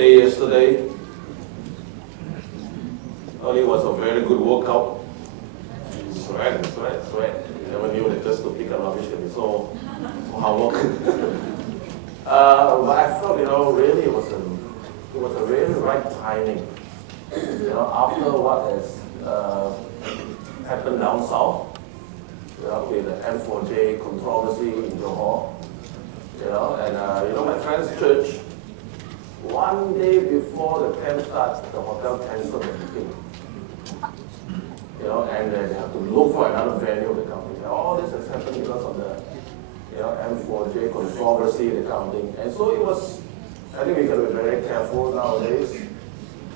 day yesterday. Early was a very good workout. Sweat. You never knew that just to pick up rubbish can be so hard work. But I felt, really it was a really right timing. After what has happened down south, with the M4J controversy in Johor, and my friend's church, one day before the camp starts, the hotel canceled the meeting. And they have to look for another venue, the company. All this has happened because of the M4J controversy, the kind of thing. And so it was, I think we can be very careful nowadays.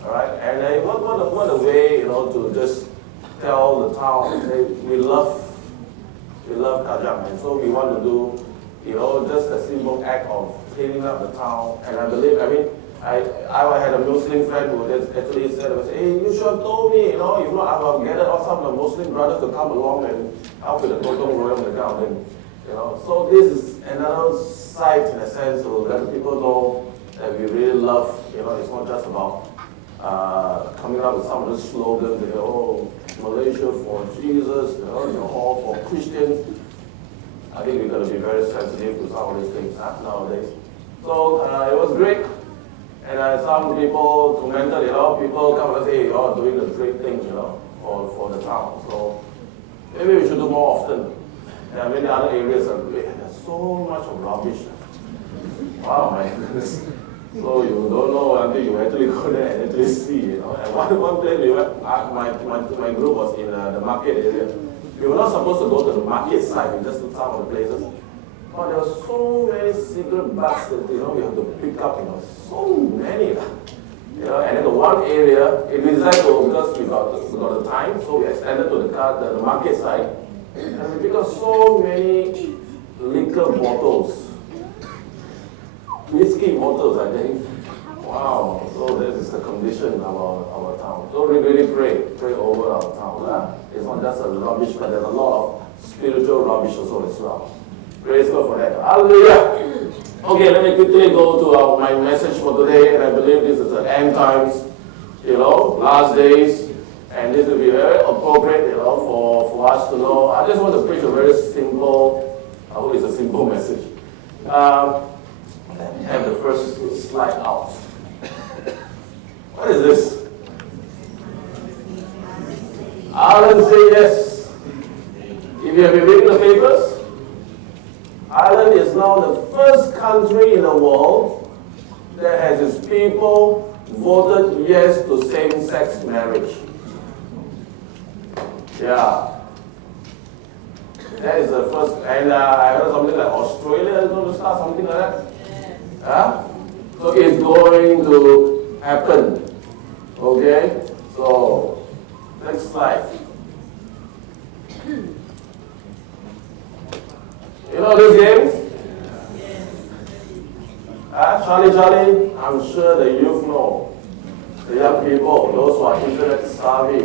All right, and what a way, to just tell the town, hey, we love Kajang, and so we want to do, just a simple act of cleaning up the town. And I believe, I had a Muslim friend who actually said, hey, you should have told me, if not, I would have gathered all some of the Muslim brothers to come along and help with the Totong Royal account. And, so this is another site, in a sense, to let people know that we really love, it's not just about coming up with some of the slogans, Malaysia for Jesus, Johor for Christians. I think we've got to be very sensitive to some of these things nowadays. So it was great. And some people commented, people come and say, you're doing a great thing, for the town. So maybe we should do more often. There are many other areas that there's so much of rubbish. Wow, my goodness. So you don't know until you actually go there and actually see, And one place we went, my group was in the market area. We were not supposed to go to the market side, we just looked some of the places. But there were so many cigarette butts that, we have to pick up, so many. And in the one area, we decided to, because we got the time, so we extended to the market side. And we picked up so many liquor bottles. Whiskey bottles, I think. Wow, so this is the condition of our town. So we really pray over our town. It's not just a rubbish, but there's a lot of spiritual rubbish also as well. Praise God for that. Hallelujah. Okay, let me quickly go to my message for today, and I believe this is the end times, last days, and this will be very appropriate, for us to know. I just want to preach a very simple, I hope it's a simple message. Let me have the first slide out. What is this? Ireland say yes. If you have been reading the papers, Ireland is now the first country in the world that has its people voted yes to same-sex marriage. Yeah. That is the first, and I heard something like Australia is going to start something like that. Yeah? So it's going to happen. Okay? So, next slide. You know these games? Charlie, I'm sure the youth know. The young people, those who are internet savvy.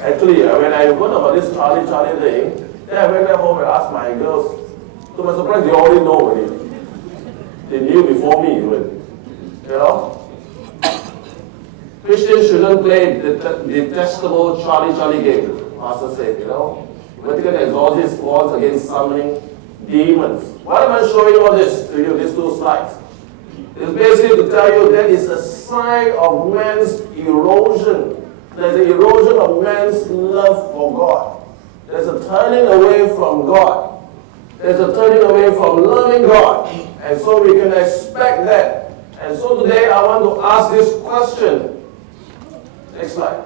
Actually, when I heard about this Charlie thing, then I went back home and asked my girls. To my surprise, they already know already. They knew before me even. Christians shouldn't play the detestable Charlie game, Pastor said, Vertical exorcist warns against summoning demons. Why am I showing all this to you, these two slides? It's basically to tell you that is a sign of man's erosion. There's an erosion of man's love for God. There's a turning away from God. There's a turning away from loving God. And so we can expect that. And so today I want to ask this question. Next slide.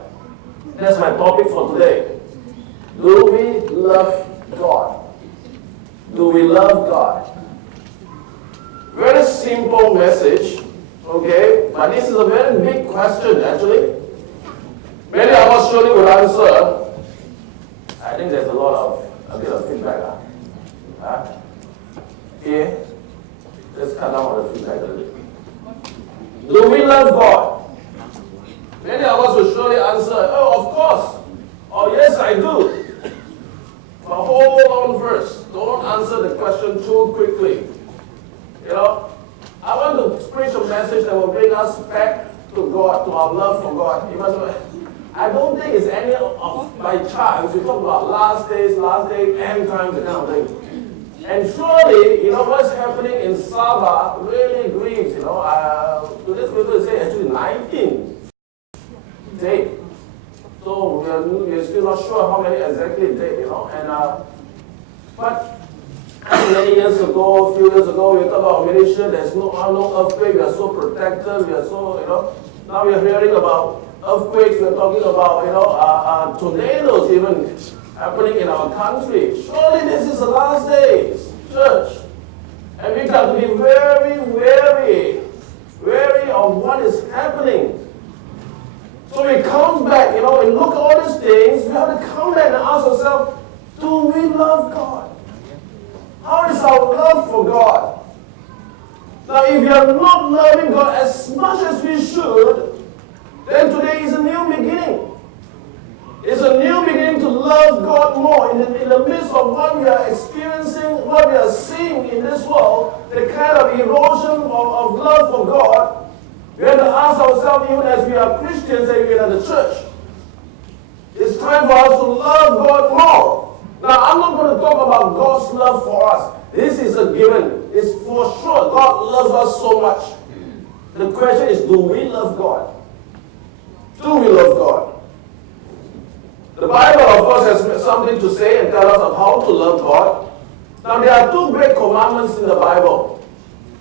That's my topic for today. Do we love God? Do we love God? Very simple message, okay? But this is a very big question, actually. Many of us surely would answer. I think there's a bit of feedback. Okay? Let's cut down on the feedback a little bit. Do we love God? Many of us will surely answer, oh, of course. Oh, yes, I do. But hold on first. Don't answer the question too quickly. I want to preach a message God, to our love for God. I don't think it's any of by chance. We talk about last days, end times, that kind of thing. And surely, what's happening in Sabah really grieves, today's people say actually 19 date. So we're still not sure how many exactly date, but many years ago, a few years ago, we talked about Malaysia, there's no earthquake, we are so protected, we are so, now we are hearing about earthquakes, we are talking about, tornadoes even happening in our country. Surely this is the last days, church. And we got to be very wary of what is happening. So we come back, we look at all these things, we have to come back and ask ourselves, do we love God? How is our love for God? Now, if we are not loving God as much as we should, then today is a new beginning. It's a new beginning to love God more. In the midst of what we are experiencing, what we are seeing in this world, the kind of erosion of love for God, we have to ask ourselves, even as we are Christians and we are in the church, it's time for us to love God more. Now, I'm not going to talk about God's love for us. This is a given. It's for sure. God loves us so much. The question is, do we love God? Do we love God? The Bible, of course, has something to say and tell us of how to love God. Now, there are two great commandments in the Bible,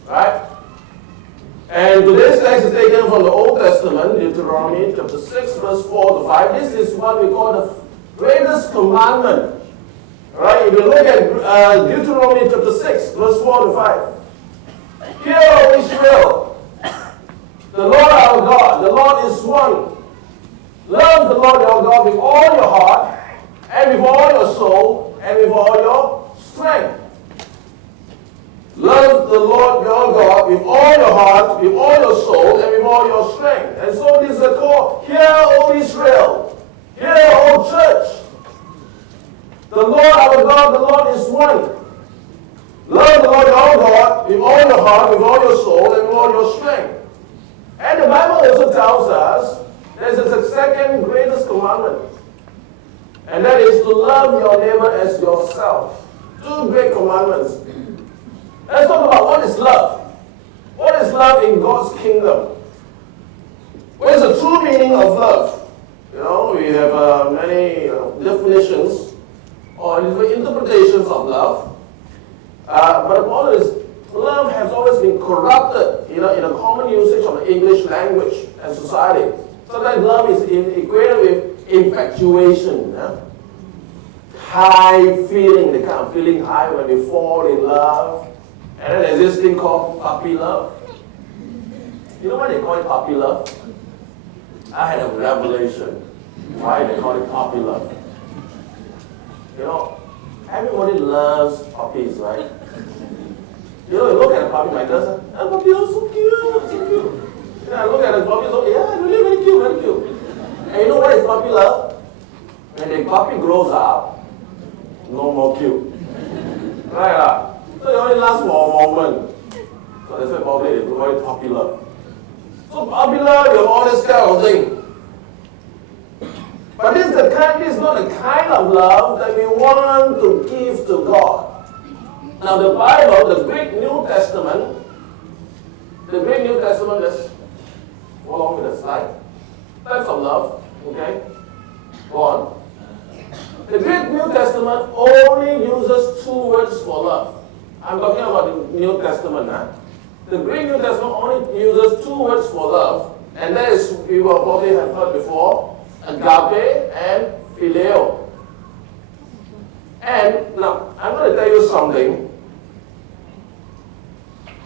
right? And today's text is taken from the Old Testament, Deuteronomy chapter 6, verse 4 to 5. This is what we call the greatest commandment. Right? If you look at Deuteronomy chapter 6, verse 4 to 5. Hear, O Israel, the Lord our God, the Lord is one. Love the Lord your God with all your heart, and with all your soul, and with all your strength. Love the Lord your God with all your heart, with all your soul, and with all your strength. And so this is a call. Hear, O Israel. Hear, O church. The Lord our God, the Lord is one. Love the Lord your God with all your heart, with all your soul, and with all your strength. And the Bible also tells us there's a second greatest commandment. And that is to love your neighbor as yourself. Two great commandments. Let's talk about what is love. What is love in God's kingdom? What is the true meaning of love? We have many definitions or interpretations of love. But the point is, love has always been corrupted, in a common usage of the English language and society. So that love is equated with infatuation. High feeling, the kind of feeling high when we fall in love. And then there's this thing called puppy love. You know why they call it puppy love? I had a revelation why they call it puppy love. Everybody loves puppies, right? You look at a puppy, my cousin, and puppy is so cute. I look at a puppy, so really very cute. And you know what is puppy love? When the puppy grows up, no more cute. Right? So it only lasts for a moment. So that's why probably they call it puppy love. So puppy love, you have all this kind of thing. But this is not the kind of love that we want to give to God. Now the Bible, the Greek New Testament, let's go along with the slide. Types of love, okay? Go on. The Greek New Testament only uses two words for love. I'm talking about the New Testament now. The Greek New Testament only uses two words for love, and that is, we will probably have heard before, agape and phileo. And now, I'm going to tell you something.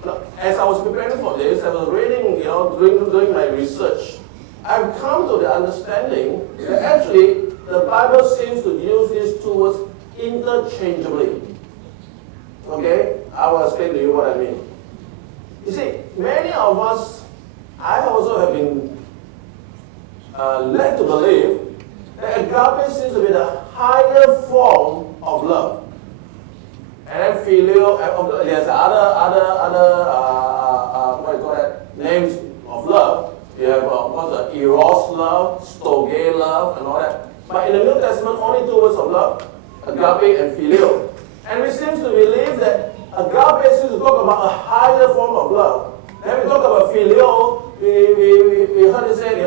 Now, as I was preparing for this, I was reading, doing my research. I've come to the understanding that actually the Bible seems to use these two words interchangeably. Okay? I will explain to you what I mean. You see, many of us, I also have been led to believe that agape seems to be the higher form of love. And then filial, there's other what do you call that, names of love, You have what's the eros love, storge love, and all that. But in the New Testament, only two words of love, agape and phileo. And we seem to believe that agape seems to talk about a higher form of love. Then we talk about phileo, we heard it said,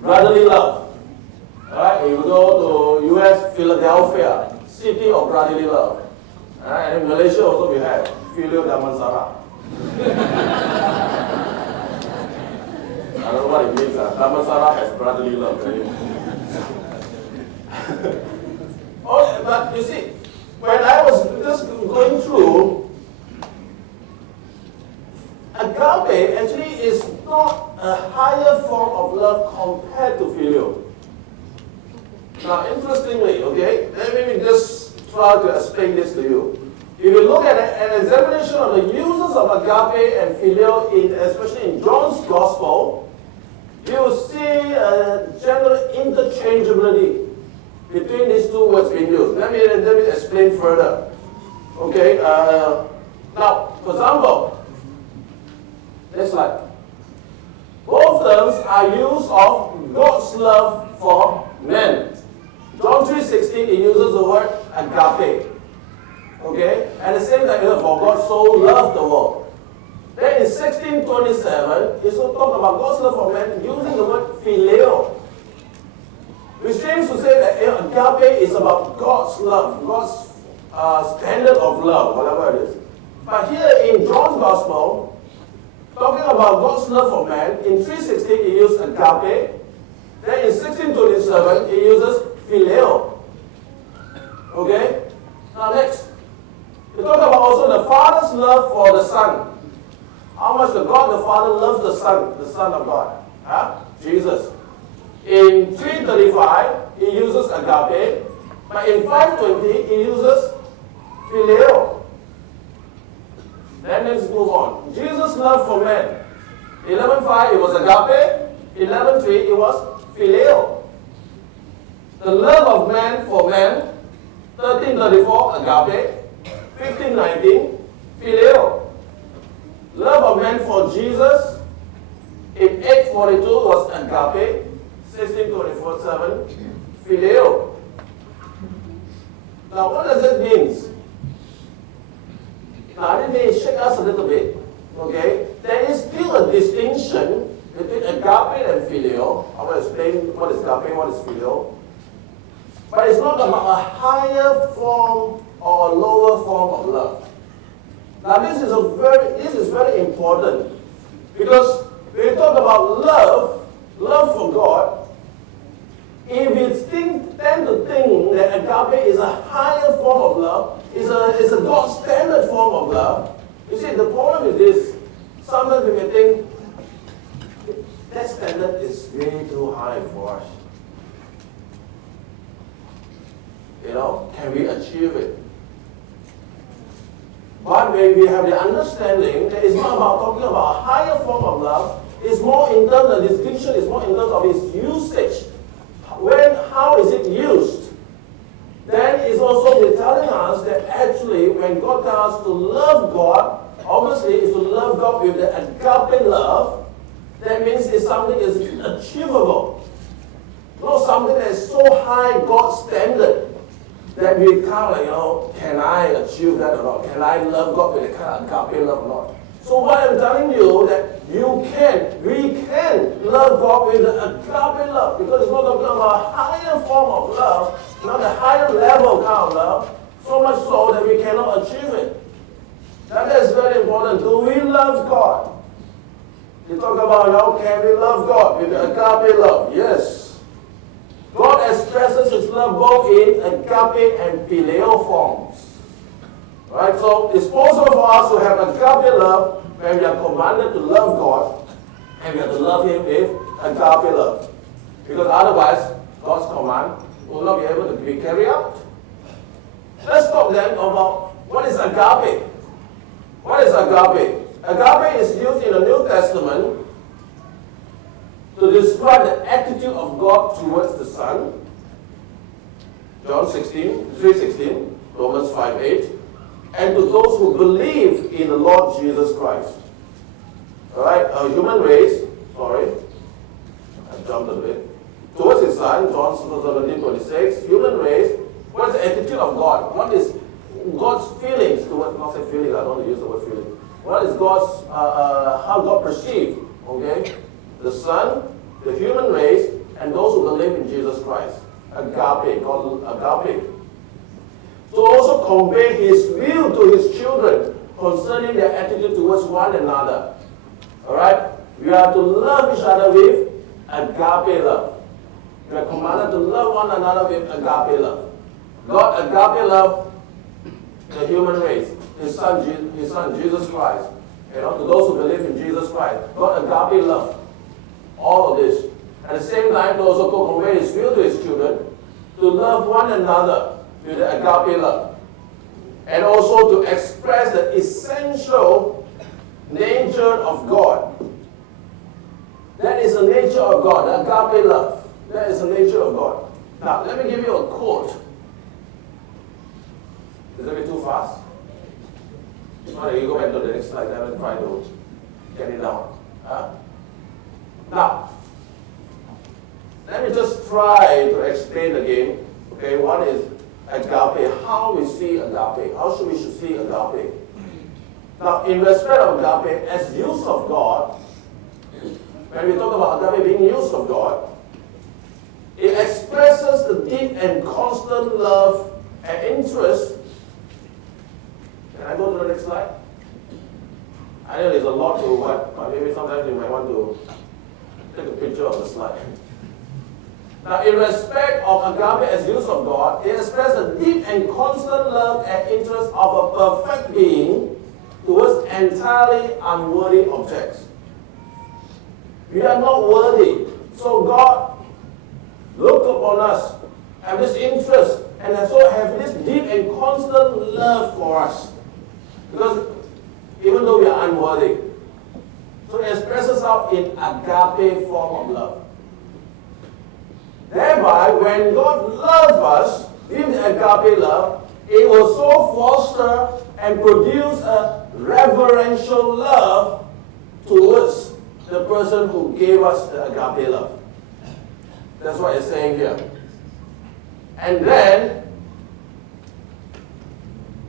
brotherly love. Alright, you go to US, Philadelphia, city of brotherly love. Alright, and in Malaysia also we have Filio Damansara. I don't know what it means. Damansara has brotherly love. Oh, but you see, when I was just going through, agape actually is not a higher form of love compared to filial. Now, interestingly, okay, let me just try to explain this to you. If you look at an examination of the uses of agape and filial, especially in John's Gospel, you will see a general interchangeability between these two words being used. Let me explain further. Okay, now, for example, next slide. Both terms are used of God's love for men. John 3:16, it uses the word agape. Okay? At the same time, for God so loved the world. Then in 16:27, it also talks about God's love for men using the word phileo. Which seems to say that agape is about God's love, God's standard of love, whatever it is. But here in John's Gospel, talking about God's love for man, in 3:16 it uses agape. Then in 16:27 it uses phileo. Okay? Now next. We talk about also the Father's love for the Son. How much God the Father loves the Son of God. Jesus. In 3:35 he uses agape. But in 5:20 he uses phileo. Then let's move on. Jesus' love for men. 11:5 it was agape. 11:3 it was phileo. The love of man for man. 13:34 agape. 15:19 phileo. Love of man for Jesus. In 8:42 was agape. 16:24-7 phileo. Now what does that mean? Now, let me shake us a little bit, okay? There is still a distinction between agape and phileo. I will explain what is agape, what is phileo. But it's not about a higher form or a lower form of love. Now, this is very important because when you talk about love for God, if you tend to think that agape is a higher form of love, is a God standard form of love, you see, the problem is this. Sometimes we may think that standard is way too high for us. Can we achieve it? But when we have the understanding that it's not about talking about a higher form of love, it's more in terms of the distinction, it's more in terms of its usage. How is it used? Then it's also telling us that actually when God tells us to love God, obviously it's to love God with the agape love. That means it's something that is achievable. Not something that is so high God's standard that we can't can I achieve that or not? Can I love God with the kind of agape love or not? So what I'm telling you that we can love God with the agape love because it's not talking about a higher form of love, not a higher level kind of love, so much so that we cannot achieve it. That is very important. Do we love God? You talk about can we love God with the agape love? Yes. God expresses His love both in agape and phileo forms. Right? So it's possible for us to have agape love when we are commanded to love God and we have to love Him with agape love. Because otherwise, God's command will not be able to be carried out. Let's talk then about what is agape. What is agape? Agape is used in the New Testament to describe the attitude of God towards the Son. John 3:16, Romans 5:8, and to those who believe in the Lord Jesus Christ. All right, a human race, sorry, I jumped a bit, towards his son, John 17:26, human race, what is the attitude of God? What is God's feelings towards, not say feeling, I don't want to use the word feeling. What is God's, how God perceived, okay? The son, the human race, and those who believe in Jesus Christ. Agape, called agape. To also convey his will to his children concerning their attitude towards one another. Alright? We are to love each other with agape love. We are commanded to love one another with agape love. God agape love the human race, his son Jesus Christ. You know, to those who believe in Jesus Christ. God agape love all of this. At the same time, to also convey his will to his children, to love one another with the agape love. And also to express the essential nature of God. That is the nature of God, the agape love. That is the nature of God. Now, let me give you a quote. Is that a bit too fast? Alright, you go back to the next slide and try to get it down. Now, let me just try to explain again. Okay, one is agape, how we see agape, how should we see agape. Now, in respect of agape, as use of God, when we talk about agape being used of God, it expresses the deep and constant love and interest. Can I go to the next slide? I know there's a lot to what, but maybe sometimes you might want to take a picture of the slide. Now, in respect of agape as use of God, it expresses a deep and constant love and interest of a perfect being towards entirely unworthy objects. We are not worthy. So God looked upon us, have this interest, and so have this deep and constant love for us. Because even though we are unworthy, so it expresses out in agape form of love. Thereby, when God loved us with agape love, it will so foster and produce a reverential love towards the person who gave us the agape love. That's what it's saying here. And then,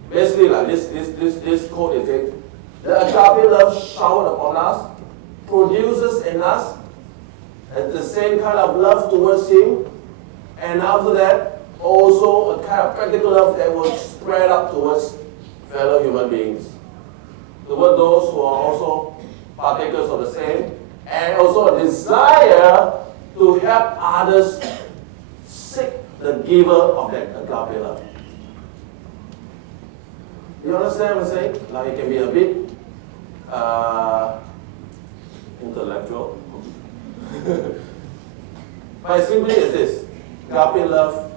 basically, like this quote is it. The agape love showered upon us, produces in us the same kind of love towards him, and after that, also a kind of practical love that will spread out towards fellow human beings, toward those who are also partakers of the same, and also a desire to help others seek the giver of that agape love. You understand what I'm saying? Like it can be a bit intellectual. But it simply is this: agape love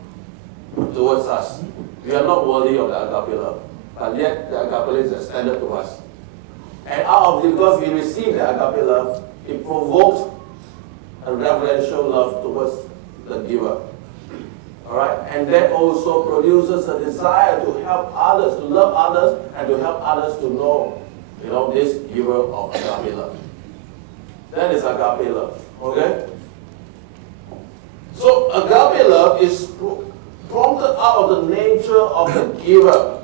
towards us. We are not worthy of the agape love, but yet the agape love is extended to us. And because we received the agape love, it provoked a reverential love towards the giver. Alright? And that also produces a desire to help others, to love others, and to help others to know, this giver of agape love. That is agape love. Okay? So agape love is prompted out of the nature of the giver,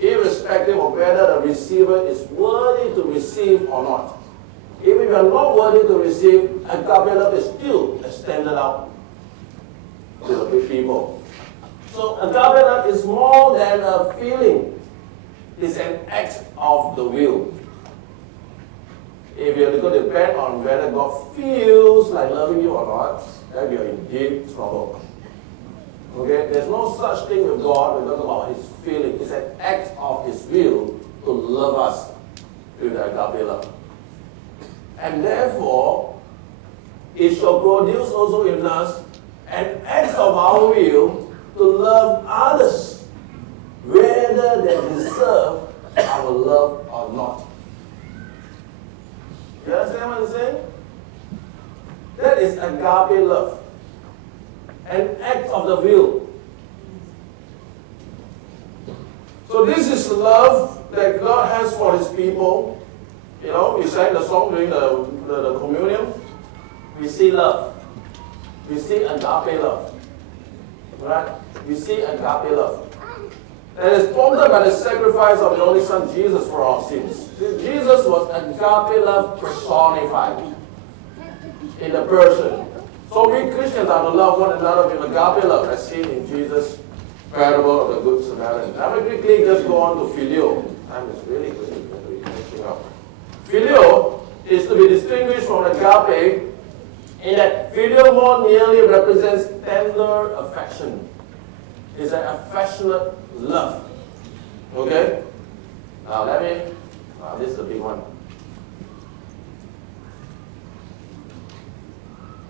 irrespective of whether the receiver is worthy to receive or not. If you are not worthy to receive, agape love is still extended out to the people. So agape love is more than a feeling. It's an act of the will. If you're going to depend on whether God feels like loving you or not, then you're in deep trouble. Okay? There's no such thing with God. We talk about his feeling. It's an act of his will to love us with the agape love. And therefore, it shall produce also in us an act of our will to love others, whether they deserve our love or not. You understand what I'm saying? That is agape love. An act of the will. So this is love that God has for his people. We sang the song during the communion. We see love. We see agape love. Right? We see agape love. And it's prompted by the sacrifice of the only Son, Jesus, for our sins. Jesus was agape love personified in the person. So we Christians are to love one another with agape love, as seen in Jesus' parable of the Good Samaritan. Now we quickly just go on to filial. Time is really catching up. Filial is to be distinguished from agape in that filial more nearly represents tender affection. It's an affectionate love. Okay? Now this is a big one.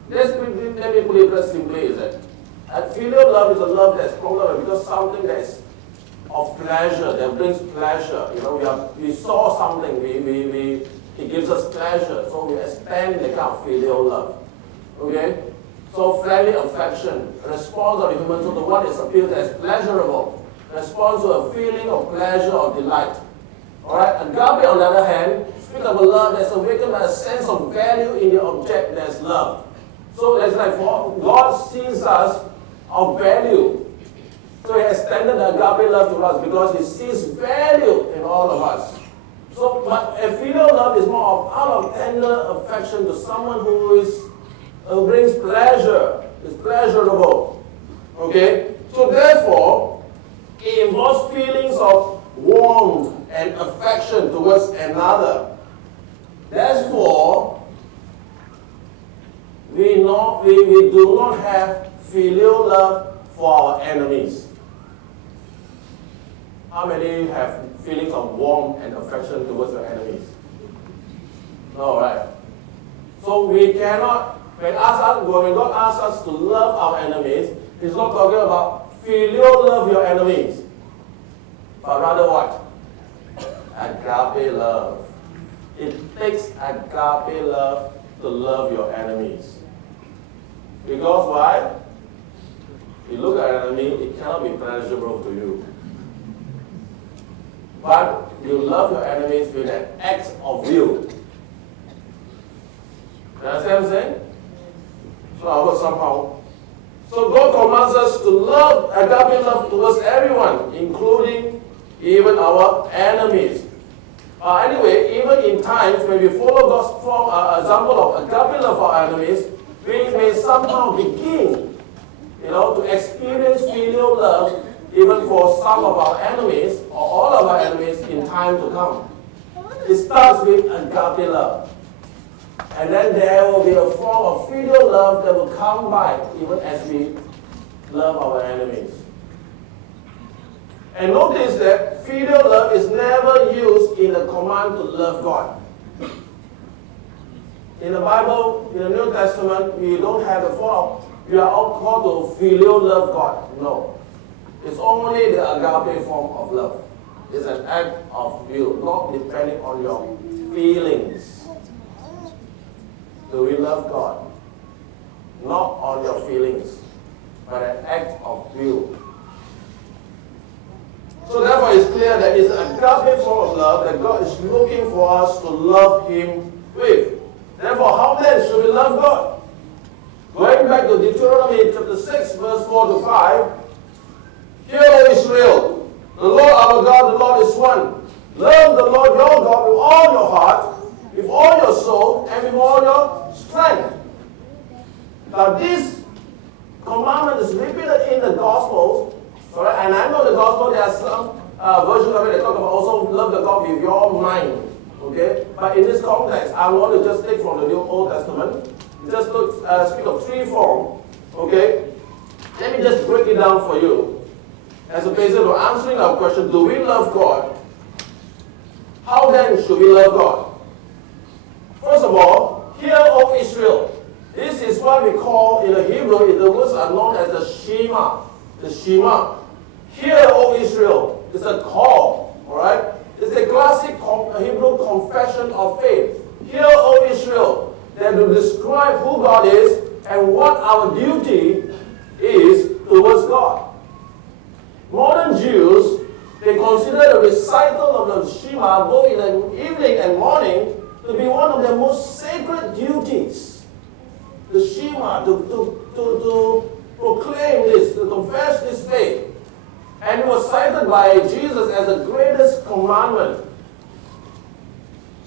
Let me put it very simply, is that filial love is a love that's promoted because something that is of pleasure, that brings pleasure. We saw something, it gives us pleasure, so we extend the kind of filial love. Okay? So friendly affection, response of the human soul to what is appealed as pleasurable, response to a feeling of pleasure or delight. Alright? Agape, on the other hand, speaks of a love that's awakened by a sense of value in the object that's loved. So it's like God sees us of value. So He extended the agape love to us because He sees value in all of us. So, but a filial love is more of out of tender affection to someone who brings pleasure, is pleasurable. Okay? So therefore, it involves feelings of warmth and affection towards another. Therefore, we do not have filial love for our enemies. How many have feelings of warmth and affection towards your enemies? No, right? So we cannot, when God asks us to love our enemies, He's not talking about filial love your enemies, but rather what? Agape love. It takes agape love to love your enemies. Because why? You look at an enemy, it cannot be pleasurable to you. But you love your enemies with an act of will. You understand what I'm saying? So I was somehow. So God commands us to love, agape love towards everyone, including even our enemies. Anyway, even in times when we follow God's example of agape love for our enemies, we may somehow begin, to experience filial love even for some of our enemies or all of our enemies in time to come. It starts with agape love. And then there will be a form of filial love that will come by even as we love our enemies. And notice that filial love is never used in the command to love God. In the Bible, in the New Testament, we don't have the form. We are all called to filial love God. No. It's only the agape form of love. It's an act of will, not depending on your feelings. Do we love God? Not on your feelings, but an act of will. So therefore it's clear that it's an agape form of love that God is looking for us to love Him with. Therefore, how then should we love God? Going back to Deuteronomy chapter 6, verse 4 to 5, Hear, O Israel, the Lord our God, the Lord is one. Love the Lord your God with all your heart, with all your soul, and with all your strength. Now this commandment is repeated in the Gospels. Right? And I know the Gospel, there are some versions of it that talk about also love the God with your mind. Okay? But in this context, I want to just take from the New Old Testament. Just speak of three forms. Okay? Let me just break it down for you. As a basis of answering our question, do we love God? How then should we love God? First of all, hear, O Israel. This is what we call, in the Hebrew, the words are known as the Shema. The Shema. Hear, O Israel. It's a call. Alright? It's a classic Hebrew confession of faith. Hear, O Israel, that will describe who God is and what our duty is towards God. Modern Jews, they consider the recital of the Shema both in the evening and morning to be one of their most sacred duties. The Shema, to proclaim this, to confess this faith. And it was cited by Jesus as the greatest commandment.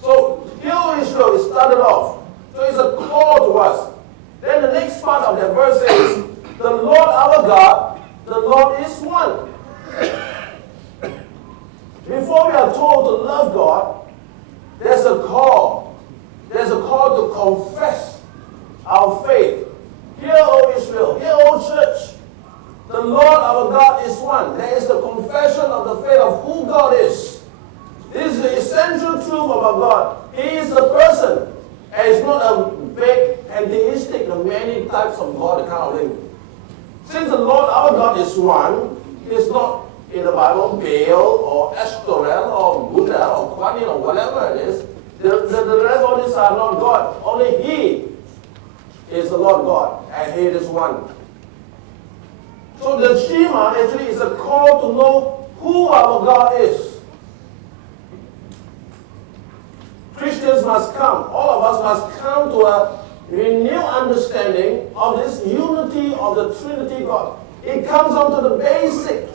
So, here, O Israel, it started off. So it's a call to us. Then the next part of that verse says, the Lord our God, the Lord is one. Before we are told to love God, there's a call. There's a call to confess our faith. Hear, O Israel, hear, O church, the Lord our God is one. There is the confession of the faith of who God is. This is the essential truth about God. He is a person. And it's not a vague and theistic, the many types of God kind of thing. Since the Lord our God is one, it's not in the Bible Baal or Ashtoreth or Buddha or Kuan Yin or whatever it is. The rest of these are not God. Only He is the Lord God, and He is one. So the Shema actually is a call to know who our God is. Christians must come, all of us must come to a renewed understanding of this unity of the Trinity God. It comes down to the basic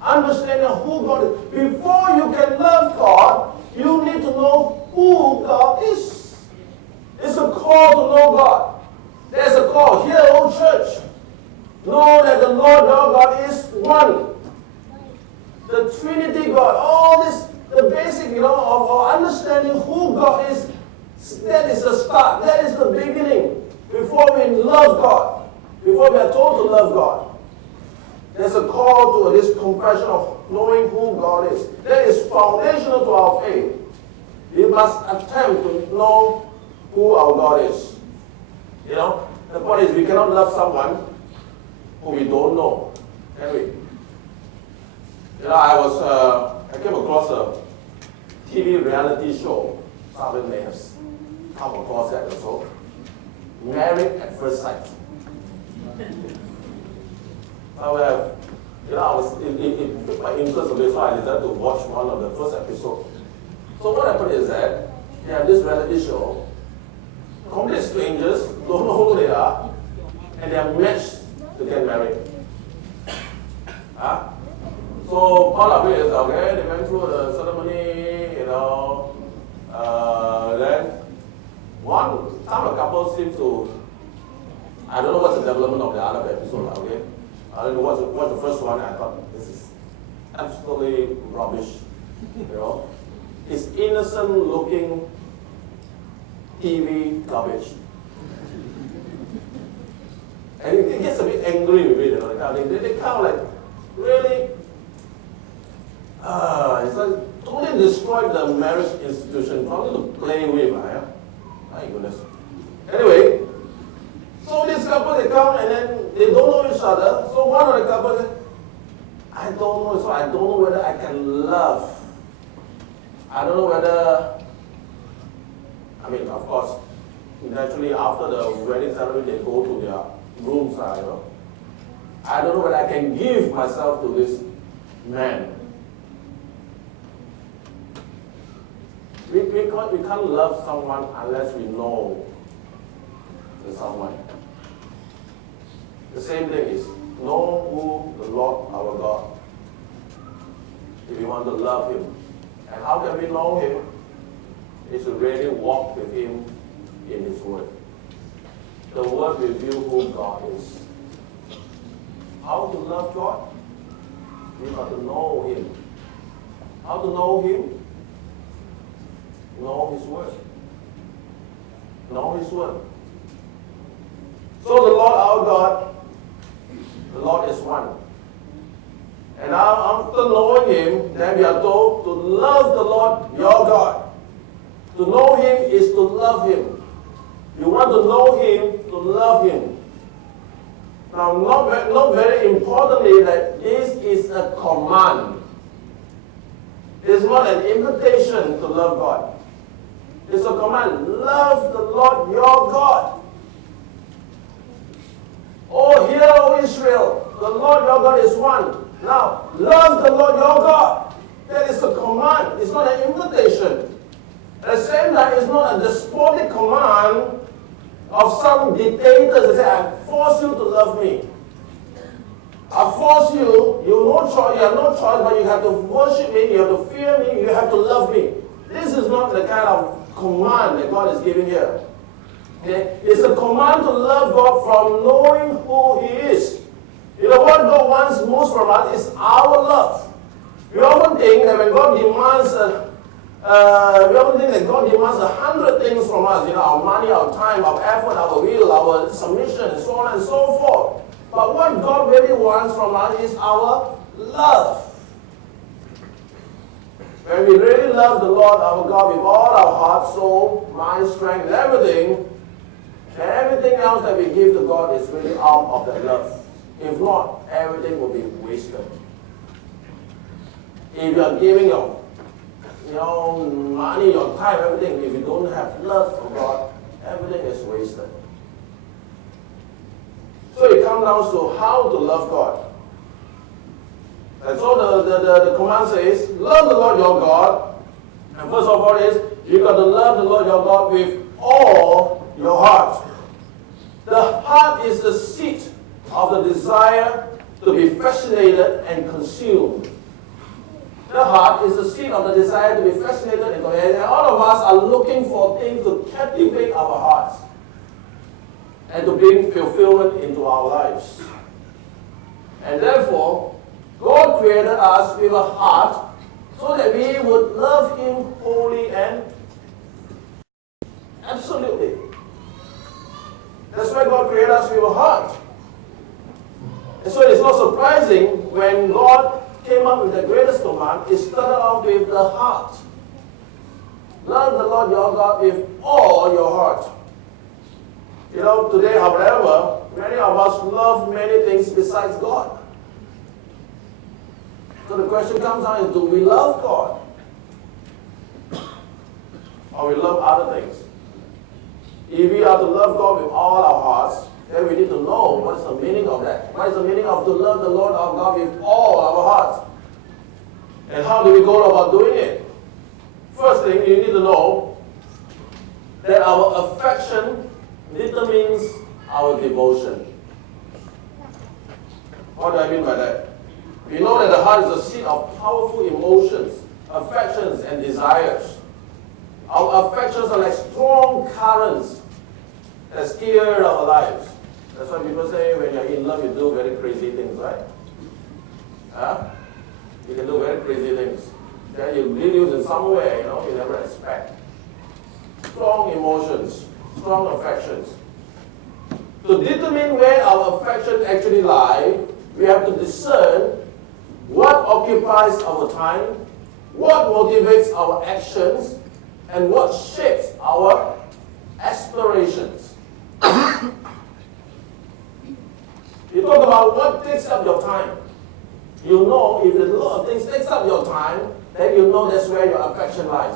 understanding of who God is. Before you can love God, you need to know who God is. It's a call to know God. There's a call. Here, O church, know that the Lord your God is one. The Trinity God, all this, the basic, of understanding who God is, that is the start. That is the beginning. Before we love God, before we are told to love God, there's a call to this confession of knowing who God is. That is foundational to our faith. We must attempt to know who our God is. The point is we cannot love someone who we don't know, can we? I came across a TV reality show. Some may have come across that also. Married at First Sight. I was in my interest of this, so I decided to watch one of the first episodes. So what happened is that they have this reality show. Complete strangers, don't know who they are, and they are matched to get married. So part of it is, okay, they went through the ceremony, then one time a couple seems to, I don't know what's the development of the other episode, okay? I don't know what's the first one, I thought this is absolutely rubbish, It's innocent looking TV garbage. And it gets a bit angry with it, they kind of like, really? It's like totally destroyed the marriage institution, probably to play with, My goodness. Anyway, so this couple, they come and then they don't know each other. So one of the couples said, I don't know, so I don't know whether I can love. I don't know whether, of course, naturally after the wedding ceremony, they go to their rooms, I don't know whether I can give myself to this man. We can't love someone unless we know the someone. The same thing is, know who the Lord our God. If we want to love Him. And how can we know Him? Is to really walk with Him in His Word. The Word reveals who God is. How to love God? We got to know Him. How to know Him? Know His Word. Know His Word. So the Lord our God, the Lord is one. And after knowing Him, then we are told to love the Lord your God. To know Him is to love Him. You want to know Him, to love Him. Now, not very importantly, that this is a command. It's not an invitation to love God. It's a command. Love the Lord your God. Oh, hear, O Israel, the Lord your God is one. Now, love the Lord your God. That is a command. It's not an invitation. At the same time, it's not a despotic command of some dictators that say, I force you to love me. I force you, you have no choice, but you have to worship me, you have to fear me, you have to love me. This is not the kind of command that God is giving here. Okay? It's a command to love God from knowing who He is. You know what God wants most from us is our love. We often think that when God demands, 100 things from us. You know, our money, our time, our effort, our will, our submission, and so on and so forth. But what God really wants from us is our love. When we really love the Lord our God with all our heart, soul, mind, strength, and everything else that we give to God is really out of that love. If not, everything will be wasted. If you are giving your money, your time, everything, if you don't have love for God, everything is wasted. So it comes down to how to love God. And so the command says, love the Lord your God. And first of all is, you've got to love the Lord your God with all your heart. The heart is the seat of the desire to be fascinated and consumed. The heart is the seat of the desire to be fascinated and consumed. And all of us are looking for things to captivate our hearts and to bring fulfillment into our lives. And therefore, God created us with a heart so that we would love Him wholly and absolutely. That's why God created us with a heart. And so it's not surprising when God came up with the greatest command, it started off with the heart. Love the Lord your God with all your heart. You know, today, however, many of us love many things besides God. So the question comes down is, do we love God? Or we love other things? If we are to love God with all our hearts, then we need to know what is the meaning of that. What is the meaning of to love the Lord our God with all our hearts? And how do we go about doing it? First thing, you need to know that our affection determines our devotion. What do I mean by that? We know that the heart is a seat of powerful emotions, affections, and desires. Our affections are like strong currents that steer our lives. That's why people say when you're in love, you do very crazy things, right? Huh? You can do very crazy things. Then you reduce in some way, you never expect. Strong emotions, strong affections. To determine where our affections actually lie, we have to discern what occupies our time, what motivates our actions, and what shapes our aspirations. You talk about what takes up your time. You know, if a lot of things takes up your time, then you know that's where your affection lies.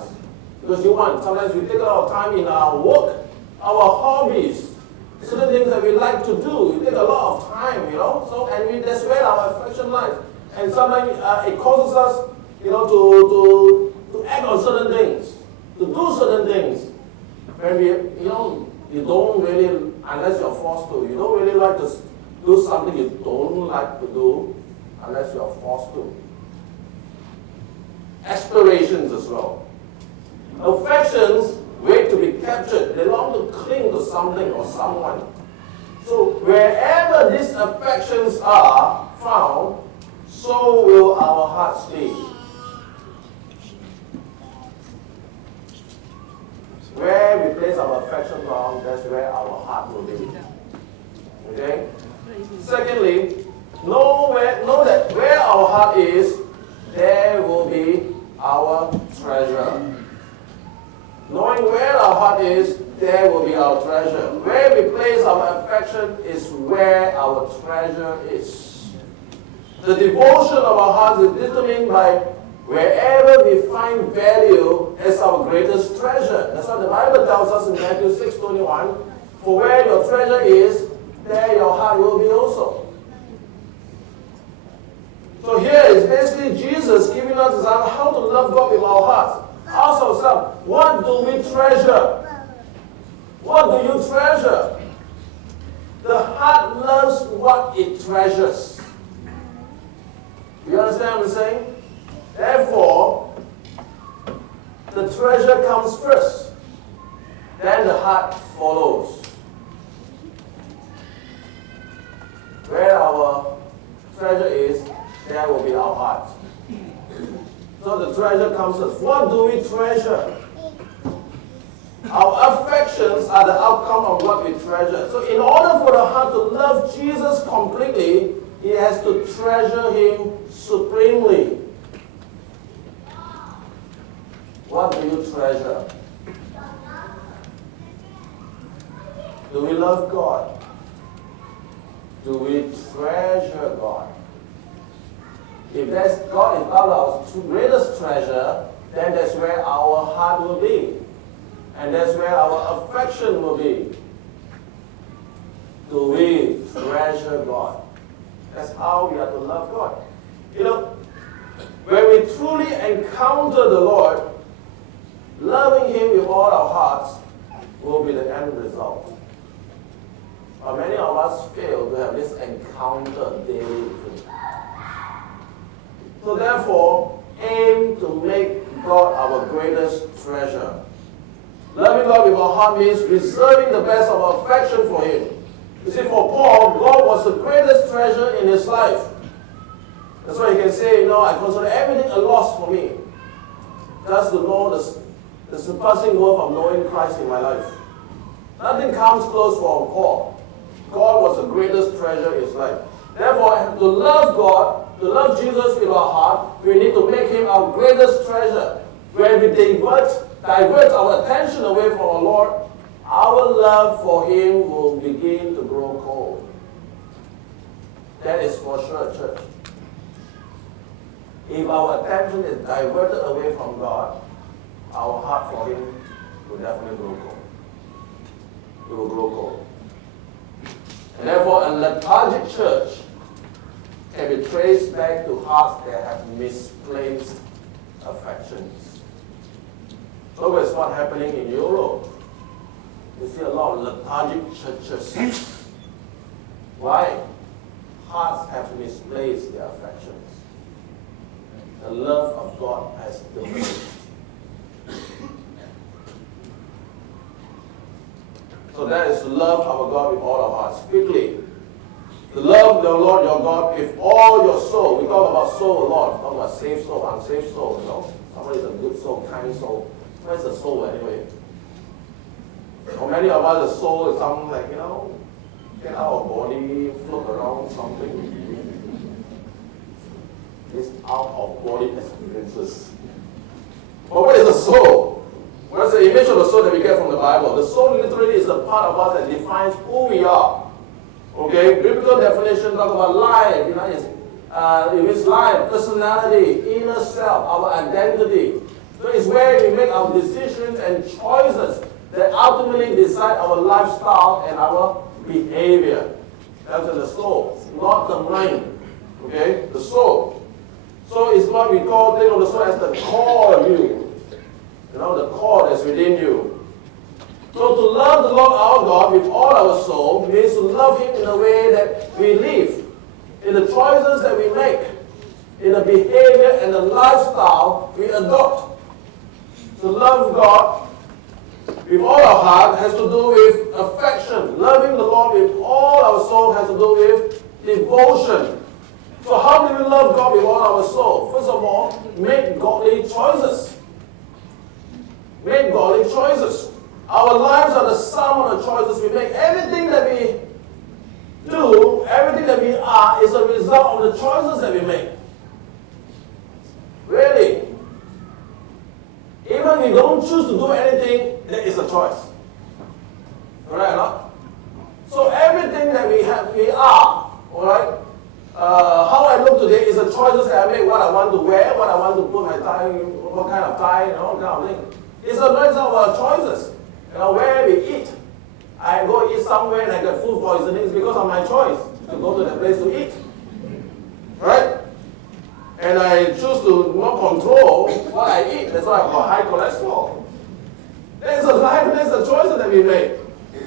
Because sometimes we take a lot of time in our work, our hobbies, certain things that we like to do. We take a lot of time, that's where our affection lies. And sometimes it causes us, to act on certain things, to do certain things. When you don't really, unless you're forced to, you don't really like to do something you don't like to do unless you're forced to. Aspirations as well. Affections wait to be captured. They long to cling to something or someone. So wherever these affections are found, so will our hearts be. Where we place our affection on, that's where our heart will be. Okay? Secondly, know that where our heart is, there will be our treasure. Knowing where our heart is, there will be our treasure. Where we place our affection is where our treasure is. The devotion of our hearts is determined by wherever we find value as our greatest treasure. That's what the Bible tells us in Matthew 6:21. For where your treasure is, there your heart will be also. So here is basically Jesus giving us example how to love God with our hearts. Our ask ourselves, what do we treasure? What do you treasure? The heart loves what it treasures. You understand what I'm saying? Therefore, the treasure comes first. Then the heart follows. Where our treasure is, there will be our heart. So the treasure comes first. What do we treasure? Our affections are the outcome of what we treasure. So in order for the heart to love Jesus completely, it has to treasure him supremely. What do you treasure? Do we love God? Do we treasure God? If God is our greatest treasure, then that's where our heart will be. And that's where our affection will be. Do we treasure God? That's how we are to love God. You know, when we truly encounter the Lord, loving him with all our hearts will be the end result. But many of us fail to have this encounter daily with him. So therefore, aim to make God our greatest treasure. Loving God with our heart means reserving the best of our affection for him. You see, for Paul, God was the greatest treasure in his life. That's why he can say, I consider everything a loss for me. Just to know the surpassing worth of knowing Christ in my life. Nothing comes close for Paul. God was the greatest treasure in his life. Therefore, to love God, to love Jesus with our heart, we need to make him our greatest treasure. When we divert our attention away from our Lord, our love for him will begin to grow cold. That is for sure, church. If our attention is diverted away from God, our heart for him will definitely grow cold. It will grow cold. And therefore, a lethargic church can be traced back to hearts that have misplaced affections. Look at what's happening in Europe. You see a lot of lethargic churches. Why? Hearts have misplaced their affections. The love of God has diminished. So that is to love our God with all our hearts. Quickly. To love the Lord your God with all your soul. We talk about soul a lot. We talk about saved soul, unsaved soul. Somebody is a good soul, kind soul. Where's the soul anyway? For many of us, the soul is something like, get out of body, float around something. It's out of body experiences. But what is the soul? What's the image of the soul that we get from the Bible? The soul literally is the part of us that defines who we are. Okay, biblical definition talk about life. It means life, personality, inner self, our identity. So it's where we make our decisions and choices that ultimately decide our lifestyle and our behavior. That's the soul, not the mind. Okay, the soul. So it's what we think of the soul as the core of you. The core that's within you. So to love the Lord our God with all our soul means to love him in the way that we live, in the choices that we make, in the behavior and the lifestyle we adopt. To love God with all our heart has to do with affection. Loving the Lord with all our soul has to do with devotion. So how do we love God with all our soul? First of all, make godly choices. Make godly choices. Our lives are the sum of the choices we make. Everything that we do, everything that we are, is a result of the choices that we make. Really. Even we don't choose to do anything, there is a choice. Alright, no? So everything that we are, alright? How I look today is the choices that I make, what I want to wear, what I want to put my tie, what kind of tie, all kind of thing. It's a result of our choices. Where we eat. I go eat somewhere and I get food poisoning. It's because of my choice to go to the place to eat. Right? And I choose to not control what I eat. That's why I've got high cholesterol. There's a life, there's a choice that we make.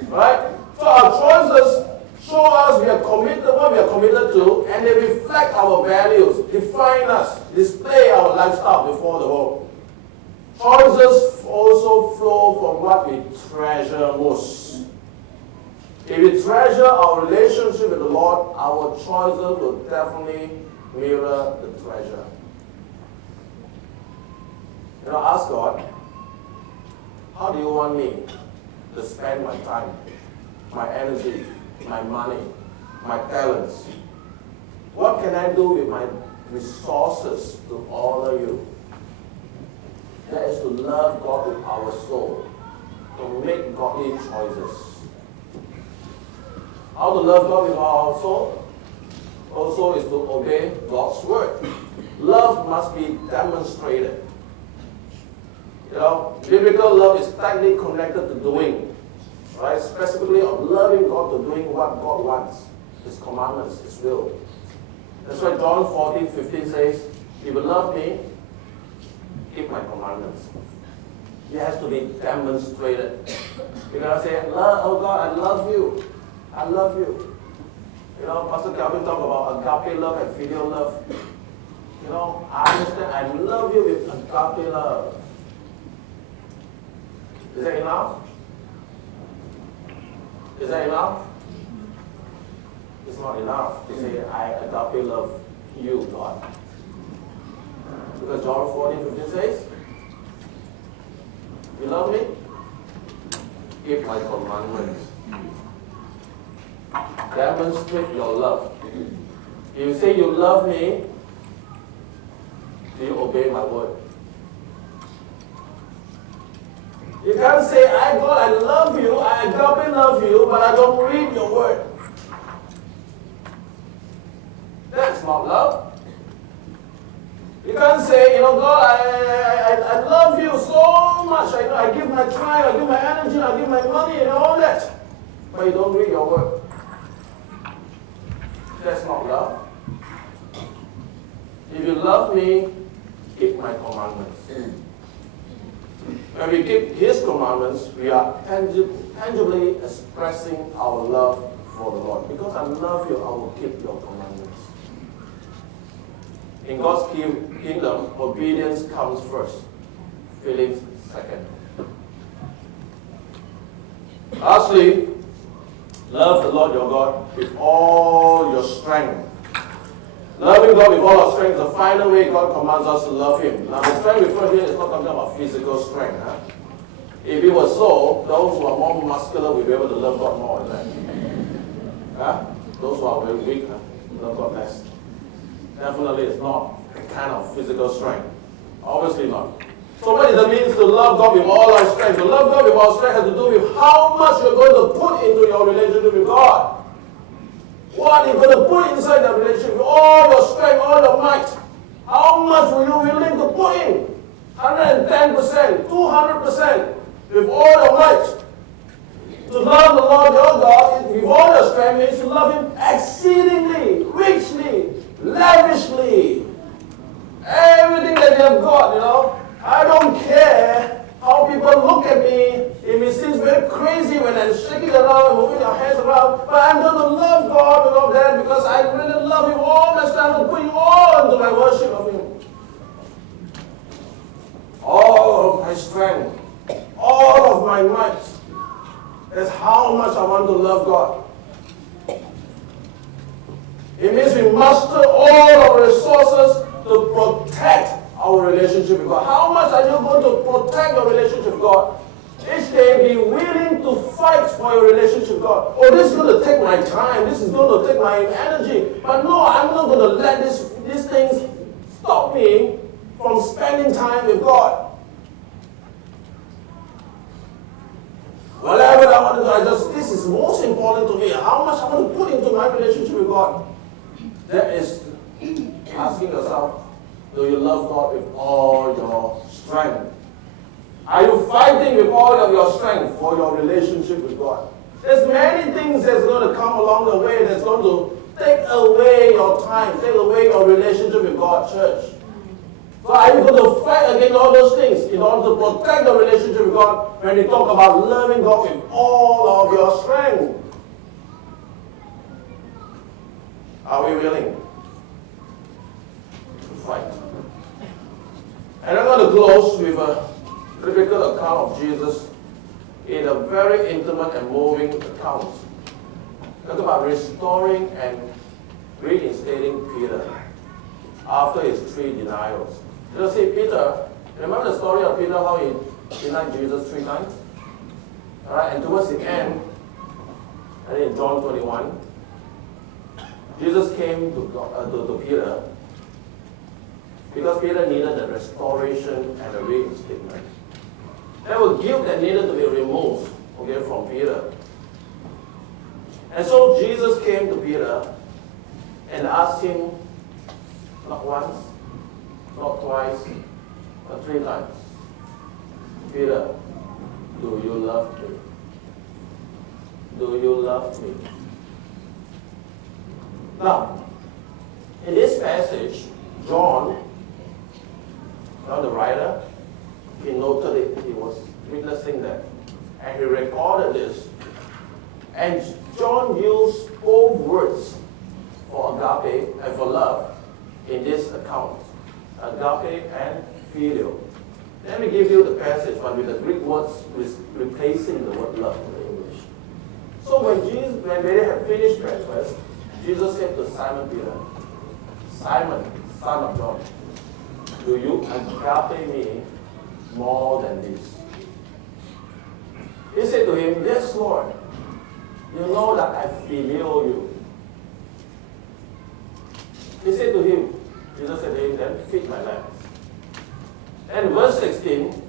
Right? So our choices show us we are committed, what we are committed to, and they reflect our values, define us, display our lifestyle before the world. Choices also flow from what we treasure most. If we treasure our relationship with the Lord, our choices will definitely mirror the treasure. Ask God, how do you want me to spend my time, my energy, my money, my talents? What can I do with my resources to honor you? That is to love God with our soul, to make godly choices. How to love God with our soul? Also is to obey God's word. Love must be demonstrated. Biblical love is tightly connected to doing. Right? Specifically of loving God to doing what God wants. His commandments, His will. That's why John 14:15 says, if you love me, keep my commandments. It has to be demonstrated. You gotta say, oh God, I love you. I love you. Pastor Calvin talked about agape love and filial love. I understand, I love you with agape love. Is that enough? Is that enough? It's not enough to say, I agape love you, God. Because John 14:15 says, you love me? Keep my commandments. Demonstrate your love. If you say you love me, do you obey my word? You can't say, God, I love you, I agape love you, but I don't read your word. That's not love. You can't say, God, I love you so much. I give my time, I give my energy, I give my money and all that. But you don't read your word. That's not love. If you love me, keep my commandments. When we keep His commandments, we are tangibly expressing our love for the Lord. Because I love you, I will keep your commandments. In God's kingdom, obedience comes first, feelings second. Lastly, love the Lord your God with all your strength. Loving God with all our strength is the final way God commands us to love Him. Now, the strength referred here is not talking about physical strength. If it was so, those who are more muscular will be able to love God more, isn't it? Those who are very weak love God less. Definitely it's not a kind of physical strength. Obviously not. So what does it mean to love God with all our strength? To love God with all strength has to do with how much you're going to put into your relationship with God. What are you going to put inside that relationship with all your strength, all your might? How much were you willing to put in? 110%, 200%, with all your might. To love the Lord your God with all your strength means to love Him exceedingly, richly, lavishly. Everything that you have got, I don't care how people look at me. It may seem very crazy when I'm shaking around and moving your hands around, but I'm going to love God with all that because I really love Him all my strength. I'm putting all into my worship of Him. All of my strength, all of my might. That's how much I want to love God. It means we muster all our resources to protect our relationship with God. How much are you going to protect your relationship with God? Each day be willing to fight for your relationship with God. Oh, this is going to take my time. This is going to take my energy. But no, I'm not going to let these things stop me from spending time with God. Whatever I want to do, this is most important to me. How much I want to put into my relationship with God. That is asking yourself, do you love God with all your strength? Are you fighting with all of your strength for your relationship with God? There's many things that's going to come along the way that's going to take away your time, take away your relationship with God, church. So are you going to fight against all those things in order to protect the relationship with God when you talk about loving God with all of your strength? Are we willing to fight? And I'm going to close with a typical account of Jesus in a very intimate and moving account. Talk about restoring and reinstating Peter after his 3 denials. You see, Peter, remember the story of Peter, how he denied Jesus 3 times? All right, and towards the end, and in John 21, Jesus came to Peter because Peter needed a restoration and a reinstatement. There was guilt that needed to be removed, okay, from Peter. And so Jesus came to Peter and asked him, not once, not twice, but 3 times, Peter, do you love me? Do you love me? Now, in this passage, John, the writer, he noted it, he was witnessing that, and he recorded this. And John used both words for agape and for love in this account, agape and phileo. Let me give you the passage, but with the Greek words replacing the word love in English. So when they had finished breakfast, Jesus said to Simon Peter, Simon, son of John, do you agape me more than this? He said to him, yes, Lord. You know that I phileo you. He said to him, Jesus said to him, then feed my lambs. And verse 16,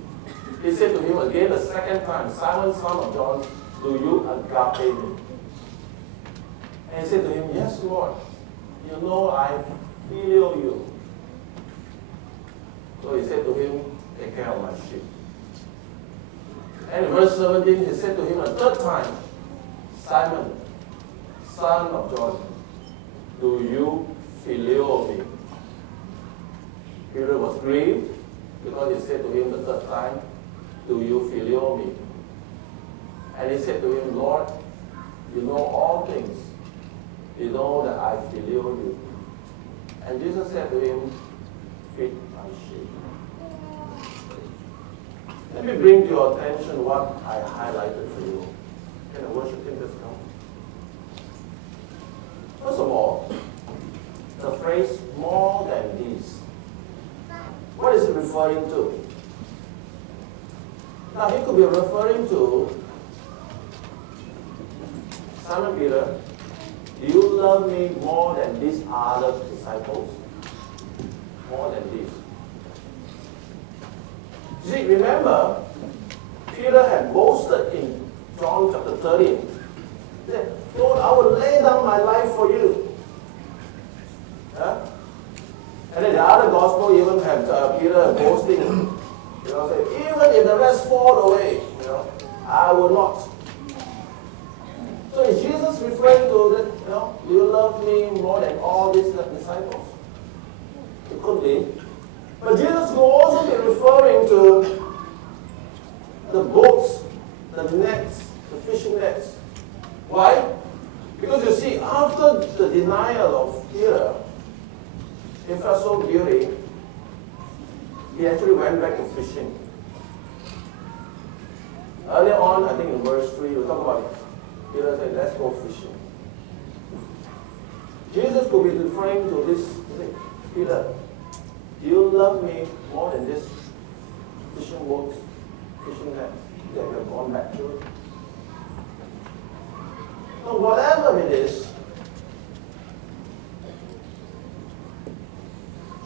he said to him again the second time, Simon, son of John, do you agape me? And he said to him, yes, Lord. You know I phileo you. So he said to him, take care of my sheep. And in verse 17, he said to him a third time, Simon, son of John, do you phileo me? Peter was grieved because he said to him the third time, do you phileo me? And he said to him, Lord, you know all things. You know that I phileo you. And Jesus said to him, feed my sheep. Let me bring to your attention what I highlighted for you. Can the worship team just come? First of all, the phrase more than these. What is it referring to? Now, he could be referring to Simon Peter, do you love me more than these other disciples? More than these. See, remember, Peter had boasted in John chapter 13. He said, Lord, I will lay down my life for you. Yeah? And then the other gospel even had Peter boasting, say, even if the rest fall away, I will not. So is Jesus referring to that, do you love me more than all these disciples? It could be. But Jesus could also be referring to the boats, the nets, the fishing nets. Why? Because you see, after the denial of Peter, he felt so guilty, he actually went back to fishing. Earlier on, I think in verse 3, we talk about it. Peter said, let's go fishing. Jesus could be referring to this, Peter, do you love me more than this fishing boats, fishing nets that you have gone back to? So whatever it is,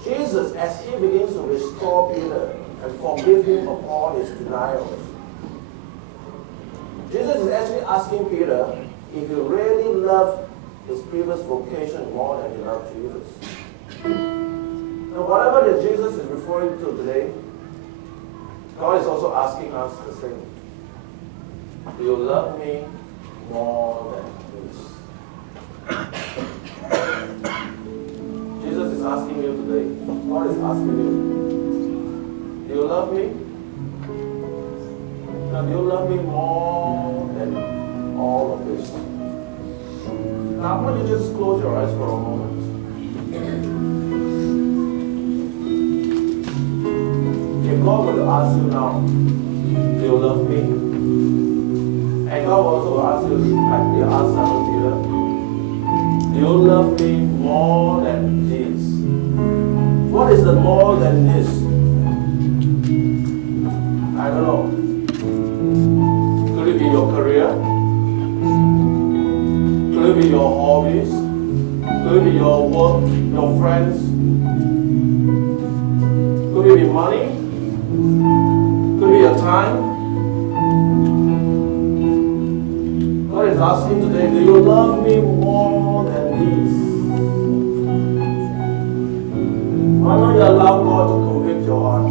Jesus, as he begins to restore Peter and forgive him of all his denials, Jesus is actually asking Peter if he really loved his previous vocation more than he loved Jesus. And whatever that Jesus is referring to today, God is also asking us the same. Do you love me more than this? Jesus is asking you today. God is asking you. Do you love me? Now, do you love me more than all of this? Now, I want you to just close your eyes for a moment. If God were to ask you now, do you love me? And God will also ask you, like He asked Simon Peter, do you love me more than this? What is the more than this? I don't know. Could it be your career? Could it be your hobbies? Could it be your work, your friends? Could it be money? Could it be your time? God is asking today, do you love me more than this? Why don't you allow God to convict your heart,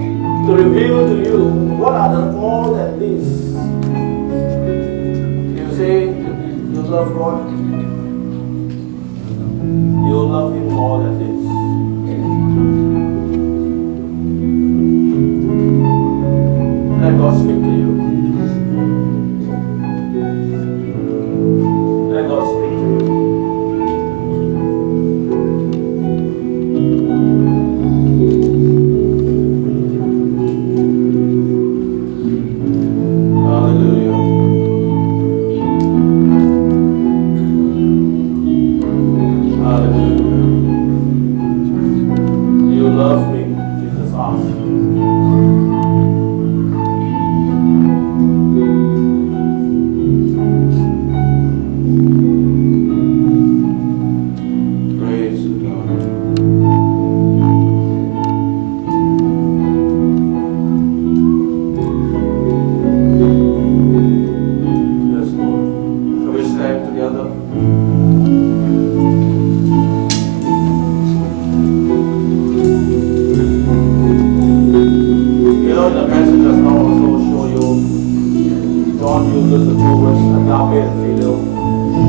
to reveal to you what are the more than this? You say you love God, you love Him more than this. Let God speak to you. Let God speak to you. Hallelujah. Hallelujah. You love me, Jesus asked. Praise God. Yes, Lord. Shall we stand together? You know, in the message just now also show you, John uses the two words agape and filial.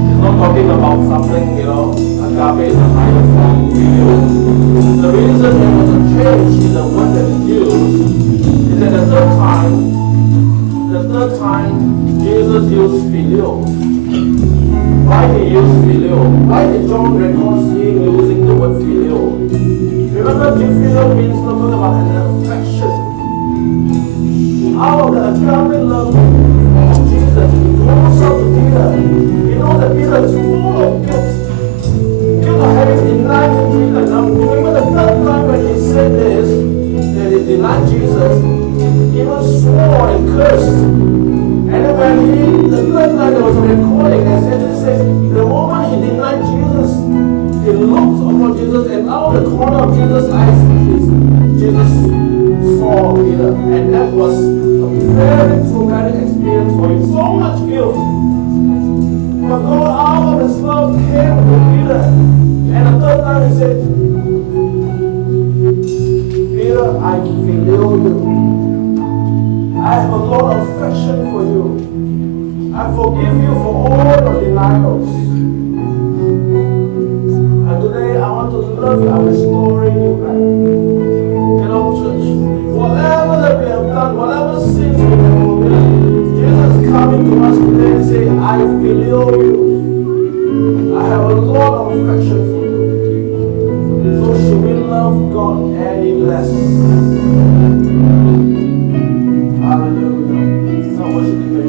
He's not talking about something, agape is a higher form, filial. The reason there was a change in the word that is used is that the third time, Jesus used filial. Why he used filial? Why did John record him using the word filial? Remember, filial means something about an affection. Out of the agape love of Jesus, he goes up to Peter. You know that Peter is full of guilt. Guilt of having denied him 3 times. Now, remember the third time when he said this, that he denied Jesus, he was swore and cursed. And then when the third time there was a recording, as it says, the moment he denied Jesus, he looked upon Jesus, and out of the corner of Jesus' eyes, Jesus saw Peter. And that was a very traumatic experience for him. So much guilt. But God, out of His love, came to Peter. And the third time he said, Peter, I filial you. I have a lot of affection for you. I forgive you for all your denials. And today I want to love you. I'm restoring you back. Church, whatever that we have done, whatever sins we have committed, Jesus is coming to us today and saying, I filial you. I have a lot of affection for you. So should we love God any less? Hallelujah. So worshiping the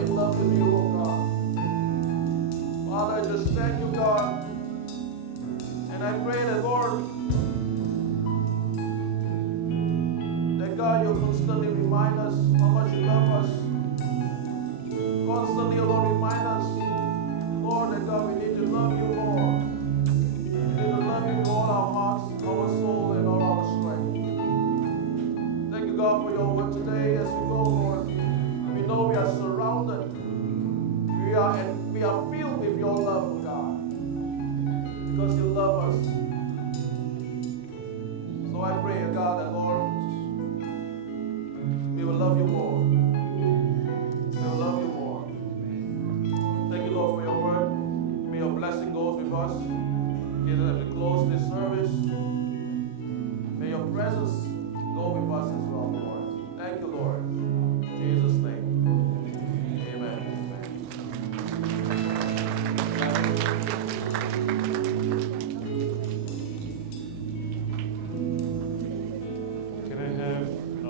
in love with you, oh God. Father, I just thank you, God. And I pray that, Lord, that God, you'll constantly remind us of